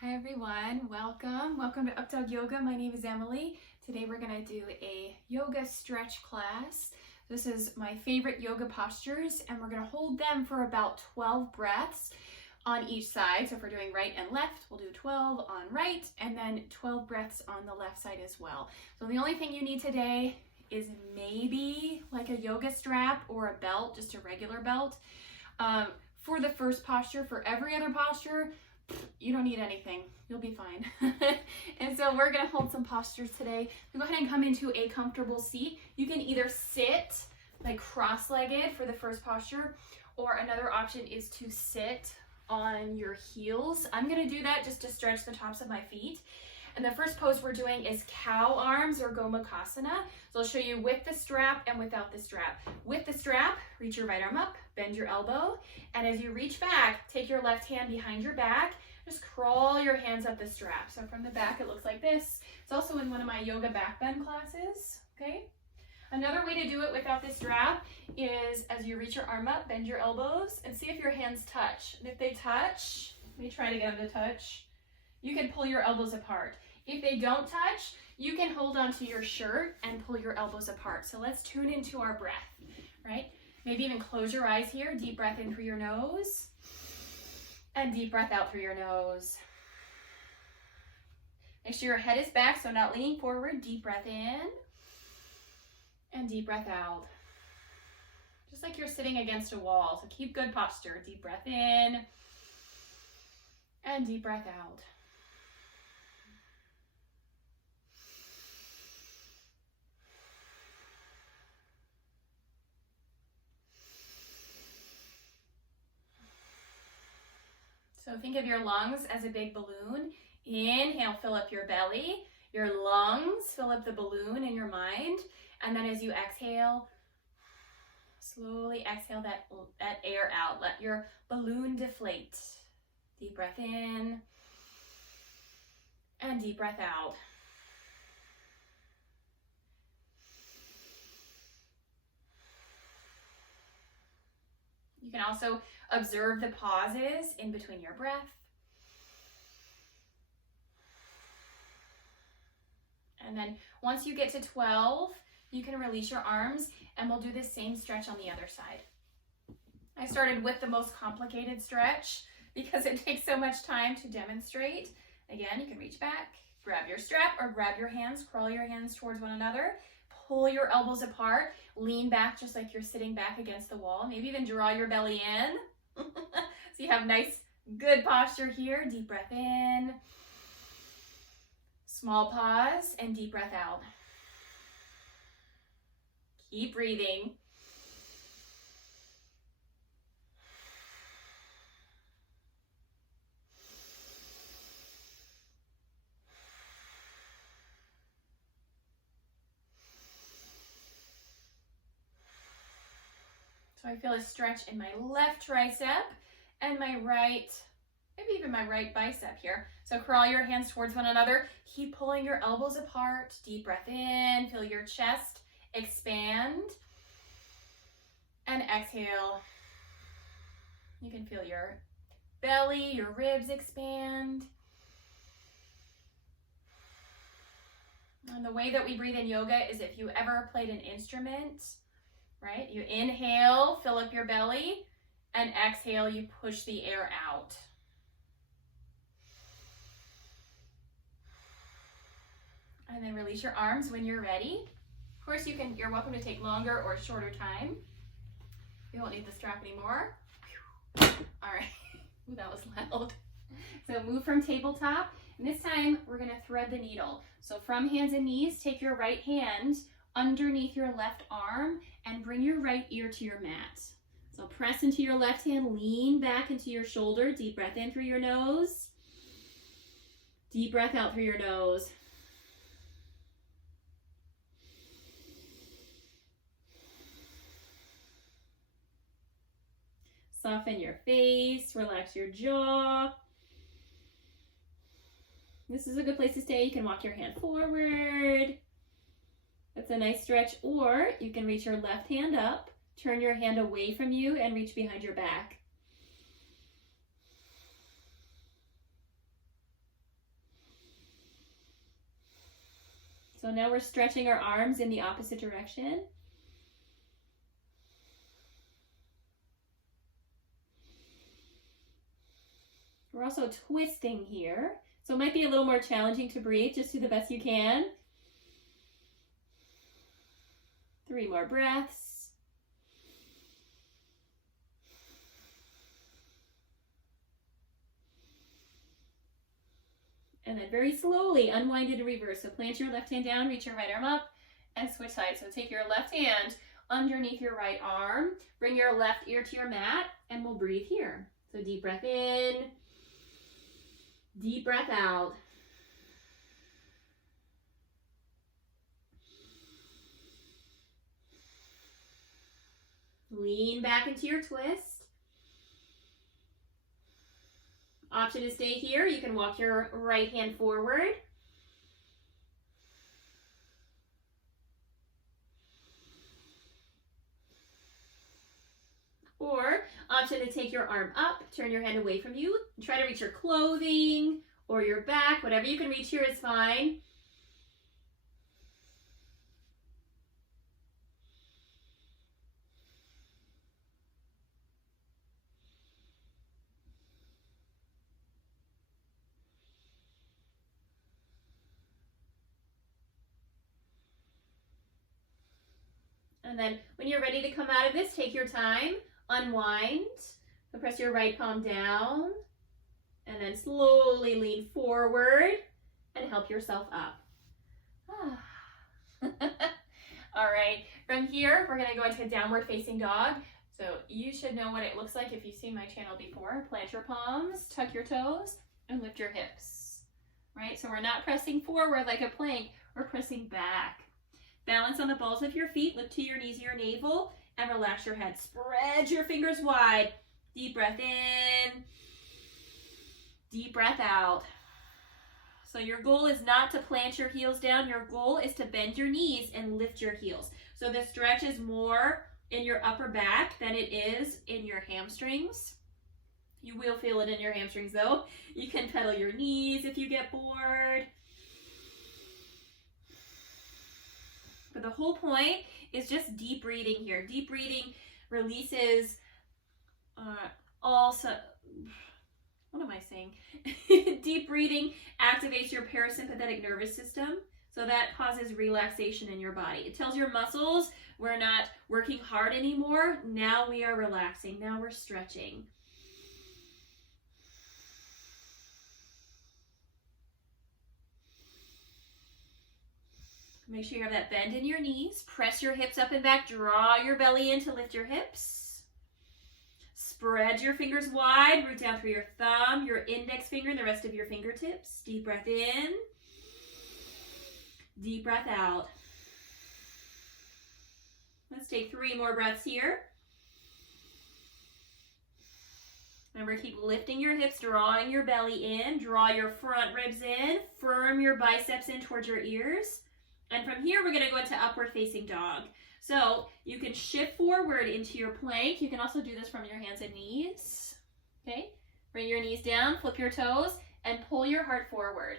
Hi everyone, welcome to Updawg Yoga. My name is Emily. Today we're going to do a yoga stretch class. This is my favorite yoga postures and we're going to hold them for about 12 breaths on each side. So if we're doing right and left, we'll do 12 on right and then 12 breaths on the left side as well. So the only thing you need today is maybe like a yoga strap or a belt, just a regular belt. For the first posture, for every other posture, you don't need anything. You'll be fine. And so we're going to hold some postures today. So go ahead and come into a comfortable seat. You can either sit like cross-legged for the first posture, or another option is to sit on your heels. I'm going to do that just to stretch the tops of my feet. And the first pose we're doing is cow arms or gomukhasana. So I'll show you with the strap and without the strap. With the strap, reach your right arm up, bend your elbow, and as you reach back, take your left hand behind your back, just crawl your hands up the strap. So from the back, it looks like this. It's also in one of my yoga back bend classes, okay? Another way to do it without the strap is as you reach your arm up, bend your elbows, and see if your hands touch. And if they touch, let me try to get them to touch. You can pull your elbows apart. If they don't touch, you can hold onto your shirt and pull your elbows apart. So let's tune into our breath, right? Maybe even close your eyes here. Deep breath in through your nose and deep breath out through your nose. Make sure your head is back, so not leaning forward. Deep breath in and deep breath out. Just like you're sitting against a wall. So keep good posture. Deep breath in and deep breath out. So think of your lungs as a big balloon. Inhale, fill up your belly. Your lungs fill up the balloon in your mind. And then as you exhale, slowly exhale that air out. Let your balloon deflate. Deep breath in and deep breath out. You can also observe the pauses in between your breath. And then once you get to 12, you can release your arms and we'll do the same stretch on the other side. I started with the most complicated stretch because it takes so much time to demonstrate. Again, you can reach back, grab your strap or grab your hands, crawl your hands towards one another. Pull your elbows apart, lean back just like you're sitting back against the wall. Maybe even draw your belly in. So you have nice, good posture here. Deep breath in. Small pause and deep breath out. Keep breathing. So I feel a stretch in my left tricep and my right, maybe even my right bicep here. So crawl your hands towards one another. Keep pulling your elbows apart. Deep breath in. Feel your chest expand. And exhale. You can feel your belly, your ribs expand. And the way that we breathe in yoga is if you ever played an instrument, right? You inhale, fill up your belly, and exhale, you push the air out. And then release your arms when you're ready. Of course, you're welcome to take longer or shorter time. You won't need the strap anymore. All right. Ooh, that was loud. So move from tabletop. And this time, we're going to thread the needle. So from hands and knees, take your right hand underneath your left arm and bring your right ear to your mat. So press into your left hand, lean back into your shoulder. Deep breath in through your nose. Deep breath out through your nose. Soften your face, relax your jaw. This is a good place to stay. You can walk your hand forward. That's a nice stretch. Or you can reach your left hand up, turn your hand away from you and reach behind your back. So now we're stretching our arms in the opposite direction. We're also twisting here. So it might be a little more challenging to breathe. Just do the best you can. 3 more breaths. And then very slowly unwind it in reverse. So plant your left hand down, reach your right arm up, and switch sides. So take your left hand underneath your right arm, bring your left ear to your mat, and we'll breathe here. So deep breath in, deep breath out. Lean back into your twist. Option to stay here. You can walk your right hand forward. Or option to take your arm up, turn your hand away from you, and try to reach your clothing or your back. Whatever you can reach here is fine. And then when you're ready to come out of this, take your time, unwind. So press your right palm down and then slowly lean forward and help yourself up. All right, from here, we're gonna go into downward facing dog. So you should know what it looks like if you've seen my channel before. Plant your palms, tuck your toes, and lift your hips, right? So we're not pressing forward like a plank, we're pressing back. Balance on the balls of your feet, lift to your knees, your navel, and relax your head. Spread your fingers wide. Deep breath in, deep breath out. So your goal is not to plant your heels down. Your goal is to bend your knees and lift your heels. So the stretch is more in your upper back than it is in your hamstrings. You will feel it in your hamstrings though. You can pedal your knees if you get bored. But the whole point is just deep breathing here. Deep breathing releases what am I saying? Deep breathing activates your parasympathetic nervous system. So that causes relaxation in your body. It tells your muscles we're not working hard anymore. Now we are relaxing. Now we're stretching. Make sure you have that bend in your knees. Press your hips up and back. Draw your belly in to lift your hips. Spread your fingers wide. Root down through your thumb, your index finger, and the rest of your fingertips. Deep breath in. Deep breath out. Let's take 3 more breaths here. Remember, keep lifting your hips, drawing your belly in. Draw your front ribs in. Firm your biceps in towards your ears. And from here, we're going to go into upward facing dog. So you can shift forward into your plank. You can also do this from your hands and knees. Okay, bring your knees down, flip your toes, and pull your heart forward.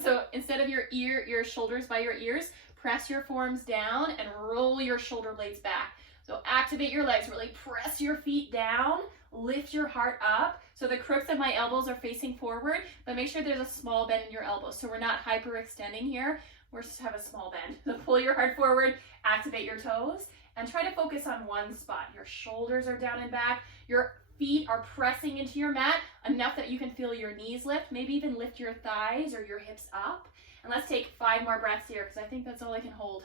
So instead of your shoulders by your ears, press your forearms down and roll your shoulder blades back. So activate your legs, really press your feet down, lift your heart up. So the crooks of my elbows are facing forward, but make sure there's a small bend in your elbows. So we're not hyperextending here. We're just have a small bend. So pull your heart forward, activate your toes, and try to focus on one spot. Your shoulders are down and back. Your feet are pressing into your mat enough that you can feel your knees lift. Maybe even lift your thighs or your hips up. And let's take 5 more breaths here because I think that's all I can hold.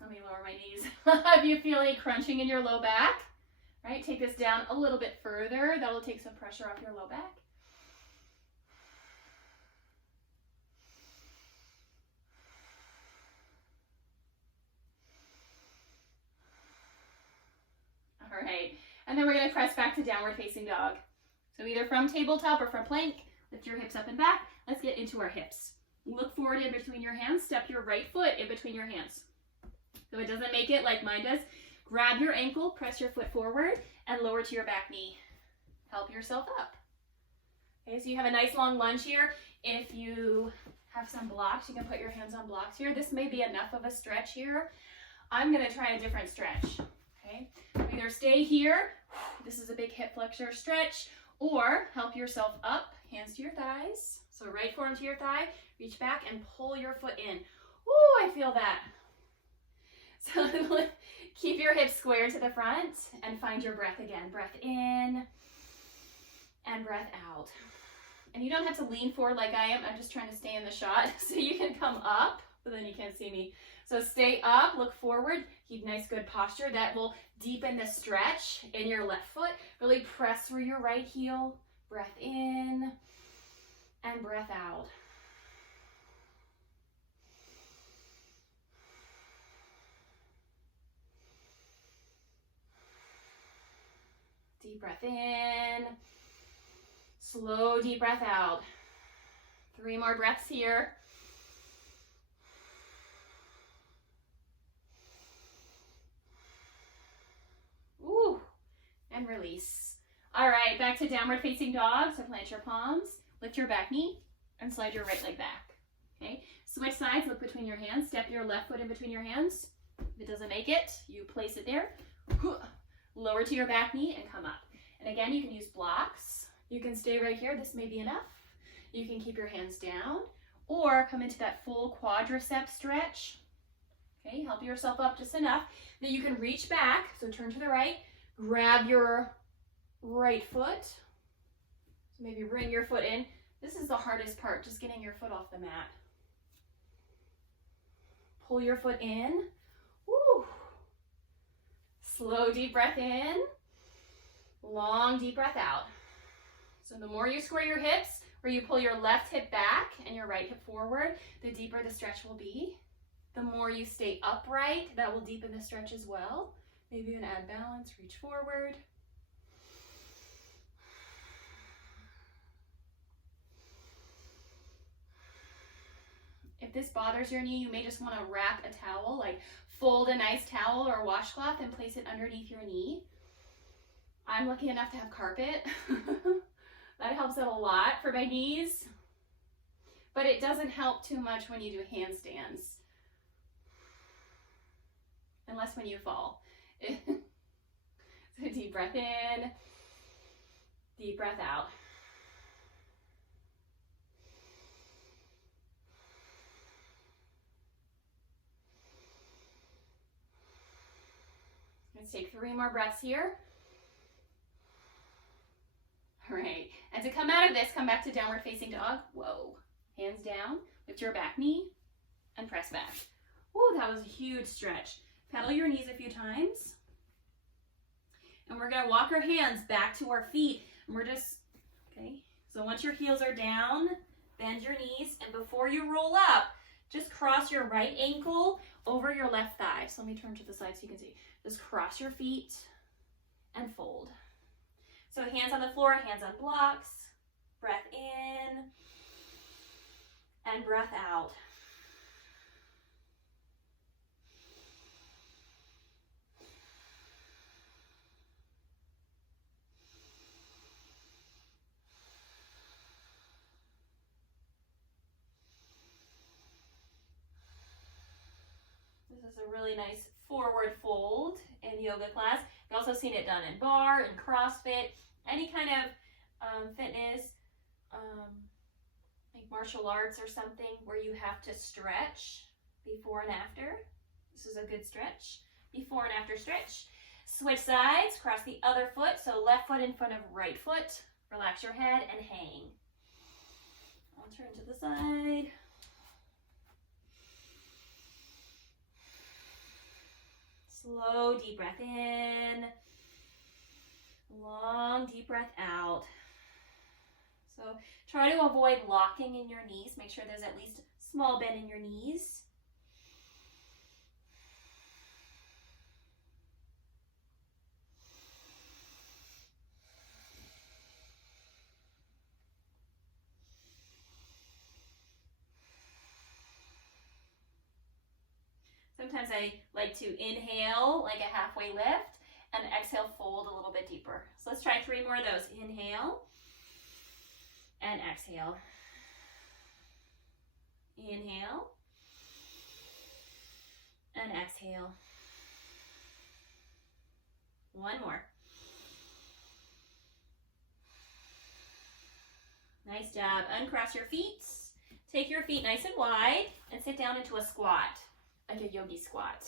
Let me lower my knees. If you feel any crunching in your low back, right? Take this down a little bit further. That'll take some pressure off your low back. All right, and then we're going to press back to downward facing dog. So either from tabletop or from plank, lift your hips up and back. Let's get into our hips. Look forward in between your hands. Step your right foot in between your hands. So it doesn't make it like mine does. Grab your ankle, press your foot forward, and lower to your back knee. Help yourself up. Okay, so you have a nice long lunge here. If you have some blocks, you can put your hands on blocks here. This may be enough of a stretch here. I'm gonna try a different stretch, okay? Either stay here, this is a big hip flexor stretch, or help yourself up, hands to your thighs. So right forearm to your thigh, reach back and pull your foot in. Ooh, I feel that. So keep your hips square to the front and find your breath again. Breath in and breath out. And you don't have to lean forward like I am. I'm just trying to stay in the shot so you can come up, but then you can't see me. So stay up, look forward, keep nice good posture. That will deepen the stretch in your left foot. Really press through your right heel. Breath in and breath out. Deep breath in. Slow deep breath out. 3 more breaths here. Ooh, and release. All right, back to downward facing dog. So plant your palms, lift your back knee, and slide your right leg back. Okay, switch sides, look between your hands, step your left foot in between your hands. If it doesn't make it, you place it there. Lower to your back knee and come up. And again, you can use blocks. You can stay right here. This may be enough. You can keep your hands down or come into that full quadricep stretch. Okay, help yourself up just enough that you can reach back. So turn to the right, grab your right foot. So maybe bring your foot in. This is the hardest part, just getting your foot off the mat. Pull your foot in. Woo. Slow deep breath in. Long deep breath out. So the more you square your hips, where you pull your left hip back and your right hip forward, the deeper the stretch will be. The more you stay upright, that will deepen the stretch as well. Maybe even add balance, reach forward. If this bothers your knee, you may just want to wrap a towel, like fold a nice towel or a washcloth and place it underneath your knee. I'm lucky enough to have carpet. That helps out a lot for my knees, but it doesn't help too much when you do handstands, unless when you fall. So deep breath in, deep breath out. Let's take 3 more breaths here. All right, and to come out of this, come back to downward facing dog. Whoa, hands down, lift your back knee, and press back. Whoa, that was a huge stretch. Pedal your knees a few times. And we're gonna walk our hands back to our feet. And we're just, okay, so once your heels are down, bend your knees, and before you roll up, just cross your right ankle over your left thigh. So let me turn to the side so you can see. Just cross your feet and fold. So hands on the floor, hands on blocks, breath in and breath out. This is a really nice forward fold in yoga class. I've also seen it done in bar, in CrossFit, any kind of fitness, like martial arts or something where you have to stretch before and after. This is a good stretch. Before and after stretch. Switch sides, cross the other foot. So left foot in front of right foot. Relax your head and hang. I'll turn to the side. Slow deep breath in, long deep breath out. So try to avoid locking in your knees. Make sure there's at least a small bend in your knees. Sometimes I like to inhale like a halfway lift and exhale, fold a little bit deeper. So let's try 3 more of those. Inhale and exhale. Inhale and exhale. One more. Nice job. Uncross your feet. Take your feet nice and wide and sit down into a squat, like a yogi squat.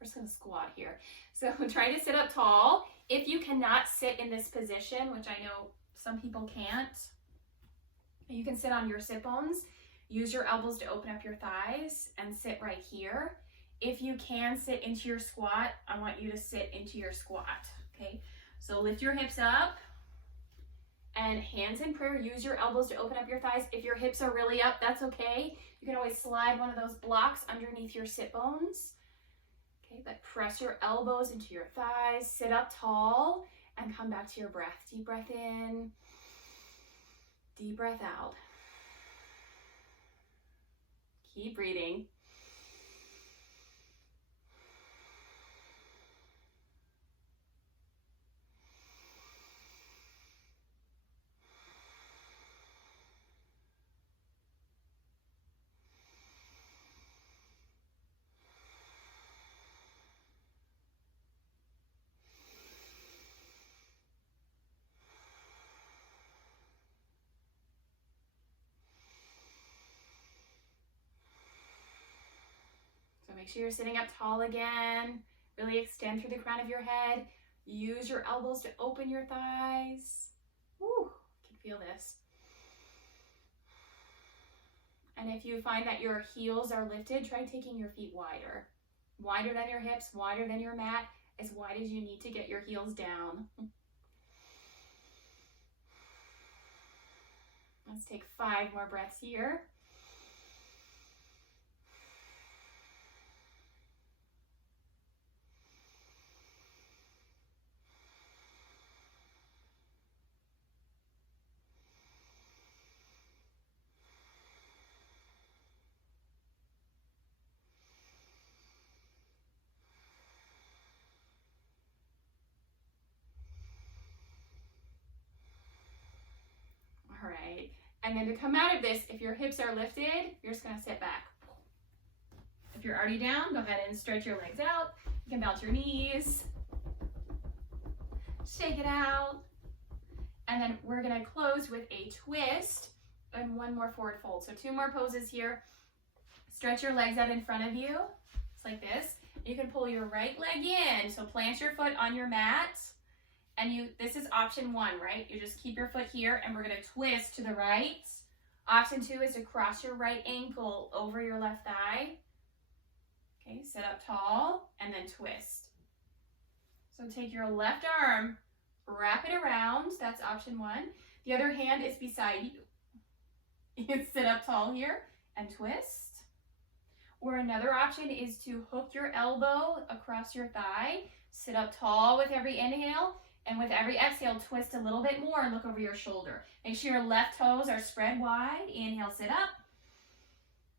We're just going to squat here. So try to sit up tall. If you cannot sit in this position, which I know some people can't, you can sit on your sit bones. Use your elbows to open up your thighs and sit right here. If you can sit into your squat, I want you to sit into your squat, okay? So lift your hips up and hands in prayer. Use your elbows to open up your thighs. If your hips are really up, that's okay. You can always slide one of those blocks underneath your sit bones. Okay, but press your elbows into your thighs, sit up tall, and come back to your breath. Deep breath in, deep breath out. Keep breathing. So make sure you're sitting up tall again. Really extend through the crown of your head. Use your elbows to open your thighs. Woo, you can feel this. And if you find that your heels are lifted, try taking your feet wider. Wider than your hips, wider than your mat, as wide as you need to get your heels down. Let's take 5 more breaths here. All right, and then to come out of this, if your hips are lifted, you're just gonna sit back. If you're already down, go ahead and stretch your legs out. You can bounce your knees. Shake it out. And then we're gonna close with a twist and 1 more forward fold. So 2 more poses here. Stretch your legs out in front of you, just like this. You can pull your right leg in, so plant your foot on your mat. And this is option 1, right? You just keep your foot here and we're gonna twist to the right. Option 2 is to cross your right ankle over your left thigh. Okay, sit up tall and then twist. So take your left arm, wrap it around, that's option 1. The other hand is beside you. You can sit up tall here and twist. Or another option is to hook your elbow across your thigh, sit up tall with every inhale, and with every exhale, twist a little bit more and look over your shoulder. Make sure your left toes are spread wide. Inhale, sit up,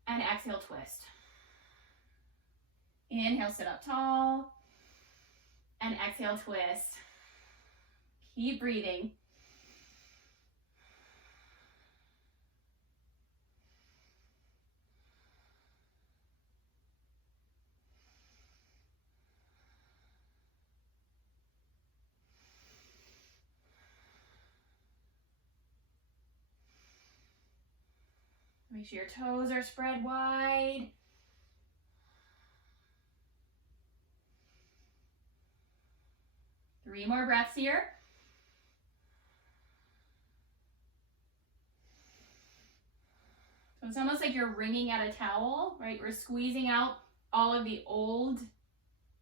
and exhale, twist. Inhale, sit up tall, and exhale, twist. Keep breathing. Make sure your toes are spread wide. Three more breaths here. So it's almost like you're wringing out a towel, right? We're squeezing out all of the old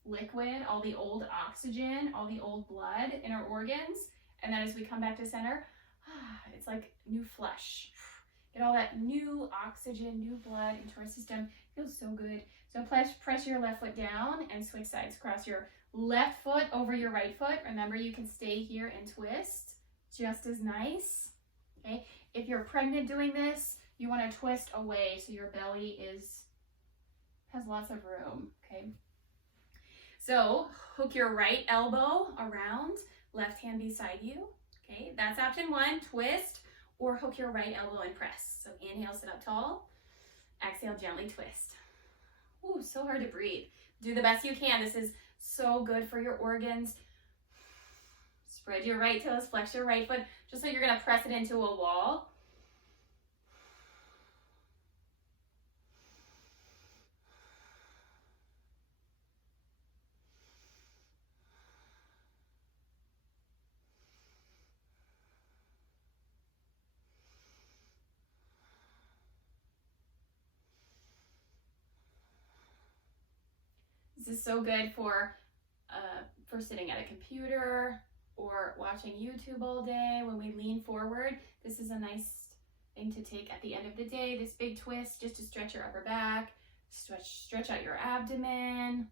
liquid, all the old oxygen, all the old blood in our organs. And then as we come back to center, it's like new flesh. Get all that new oxygen, new blood into our system. Feels so good. So press your left foot down and switch sides. Cross your left foot over your right foot. Remember, you can stay here and twist just as nice. Okay. If you're pregnant doing this, you want to twist away so your belly has lots of room. Okay. So hook your right elbow around, left hand beside you. Okay. That's option 1, twist. or hook your right elbow and press. So inhale, sit up tall. Exhale, gently twist. Ooh, so hard to breathe. Do the best you can. This is so good for your organs. Spread your right toes, flex your right foot, just so you're gonna press it into a wall. This is so good for sitting at a computer or watching YouTube all day. When we lean forward, this is a nice thing to take at the end of the day. This big twist just to stretch your upper back, stretch out your abdomen.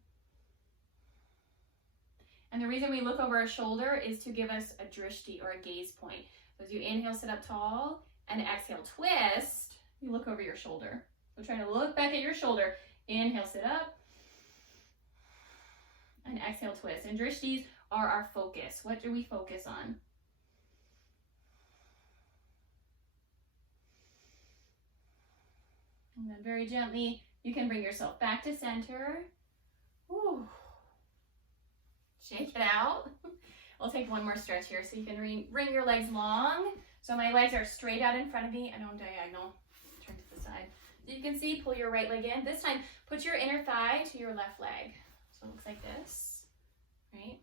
And the reason we look over our shoulder is to give us a drishti or a gaze point. So as you inhale, sit up tall, and exhale, twist, you look over your shoulder. So try to look back at your shoulder. Inhale, sit up. And exhale, twist. And drishtis are our focus. What do we focus on? And then very gently, you can bring yourself back to center. Woo. Shake it out. We'll take one more stretch here so you can bring your legs long. So my legs are straight out in front of me and on diagonal. Turn to the side. So you can see, pull your right leg in. This time, put your inner thigh to your left leg. So it looks like this, right?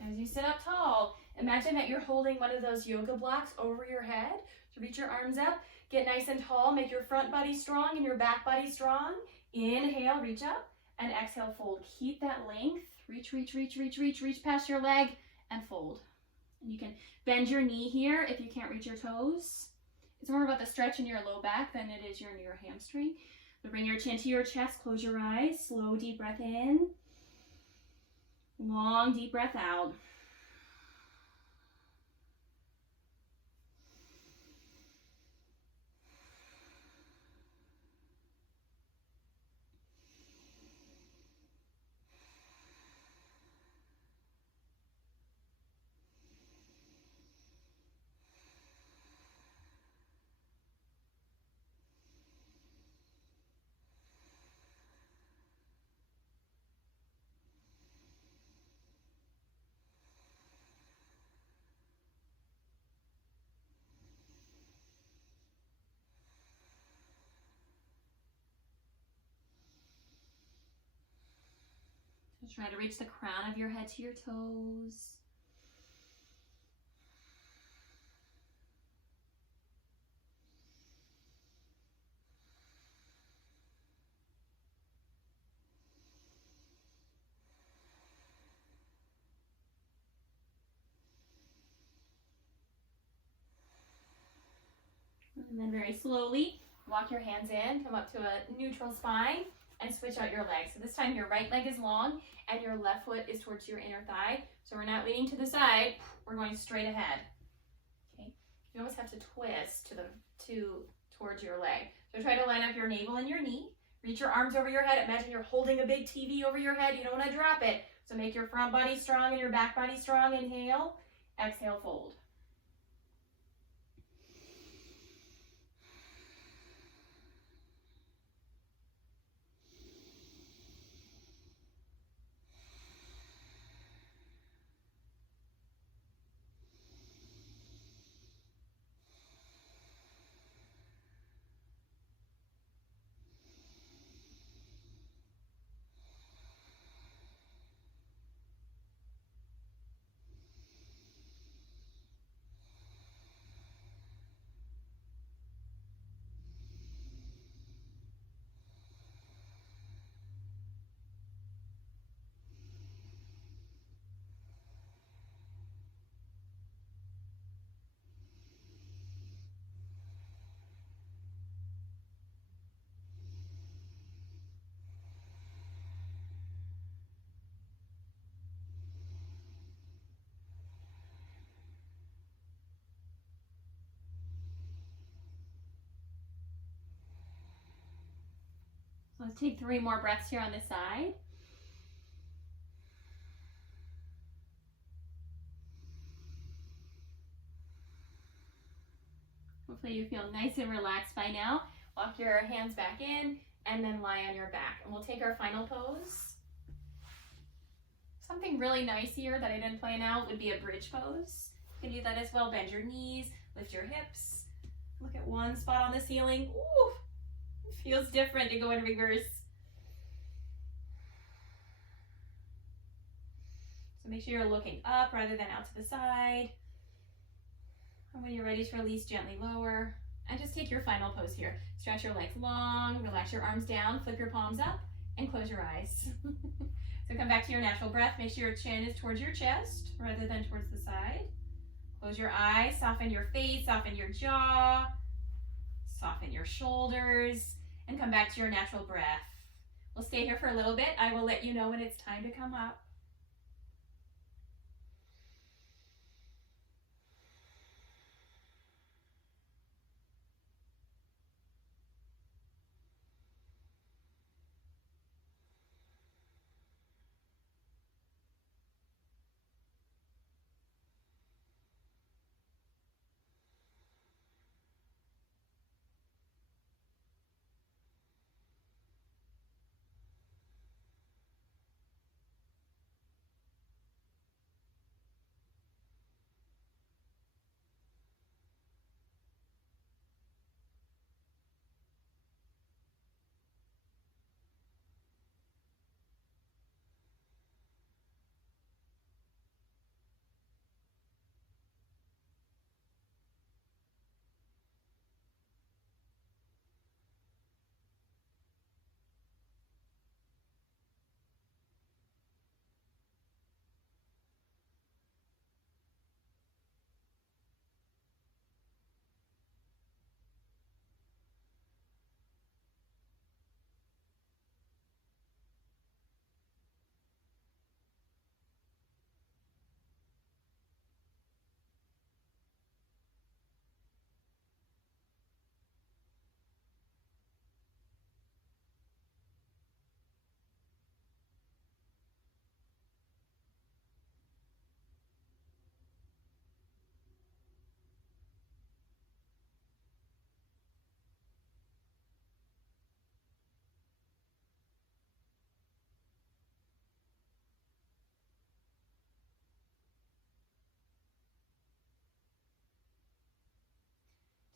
As you sit up tall, imagine that you're holding one of those yoga blocks over your head. So reach your arms up, get nice and tall, make your front body strong and your back body strong. Inhale, reach up, and exhale, fold. Keep that length. Reach, reach, reach, reach, reach, reach past your leg and fold. And you can bend your knee here if you can't reach your toes. It's more about the stretch in your low back than it is your hamstring. So bring your chin to your chest, close your eyes, slow deep breath in, long deep breath out. So try to reach the crown of your head to your toes. And then very slowly, walk your hands in, come up to a neutral spine, and switch out your legs. So this time your right leg is long and your left foot is towards your inner thigh. So we're not leaning to the side, we're going straight ahead. Okay. You almost have to twist towards your leg. So try to line up your navel and your knee. Reach your arms over your head. Imagine you're holding a big TV over your head. You don't want to drop it. So make your front body strong and your back body strong. Inhale, exhale, fold. So let's take 3 more breaths here on this side. Hopefully you feel nice and relaxed by now. Walk your hands back in and then lie on your back. And we'll take our final pose. Something really nice here that I didn't plan out would be a bridge pose. You can do that as well. Bend your knees, lift your hips. Look at one spot on the ceiling. Ooh, it feels different to go in reverse. So make sure you're looking up rather than out to the side. And when you're ready to release, gently lower. And just take your final pose here. Stretch your legs long, relax your arms down, flip your palms up, and close your eyes. So come back to your natural breath. Make sure your chin is towards your chest rather than towards the side. Close your eyes, soften your face, soften your jaw, soften your shoulders, and come back to your natural breath. We'll stay here for a little bit. I will let you know when it's time to come up.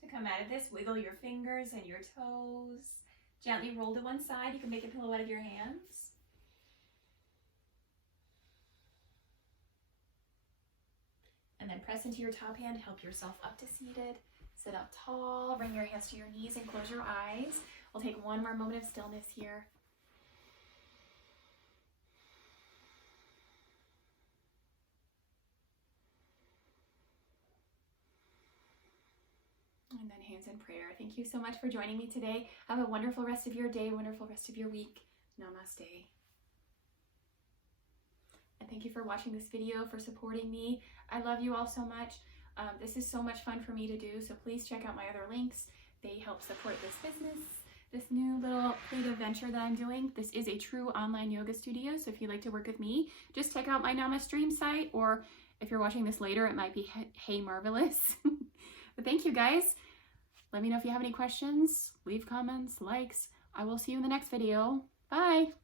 To come out of this, wiggle your fingers and your toes. Gently roll to one side. You can make a pillow out of your hands. And then press into your top hand. Help yourself up to seated. Sit up tall. Bring your hands to your knees and close your eyes. We'll take one more moment of stillness here. And then hands in prayer. Thank you so much for joining me today. Have a wonderful rest of your day, wonderful rest of your week. Namaste. And thank you for watching this video, for supporting me. I love you all so much. This is so much fun for me to do, so please check out my other links. They help support this business, this new little creative venture that I'm doing. This is a true online yoga studio, so if you'd like to work with me, just check out my Namastream site, or if you're watching this later, it might be Hey Marvelous. But thank you guys. Let me know if you have any questions. Leave comments, likes. I will see you in the next video. Bye.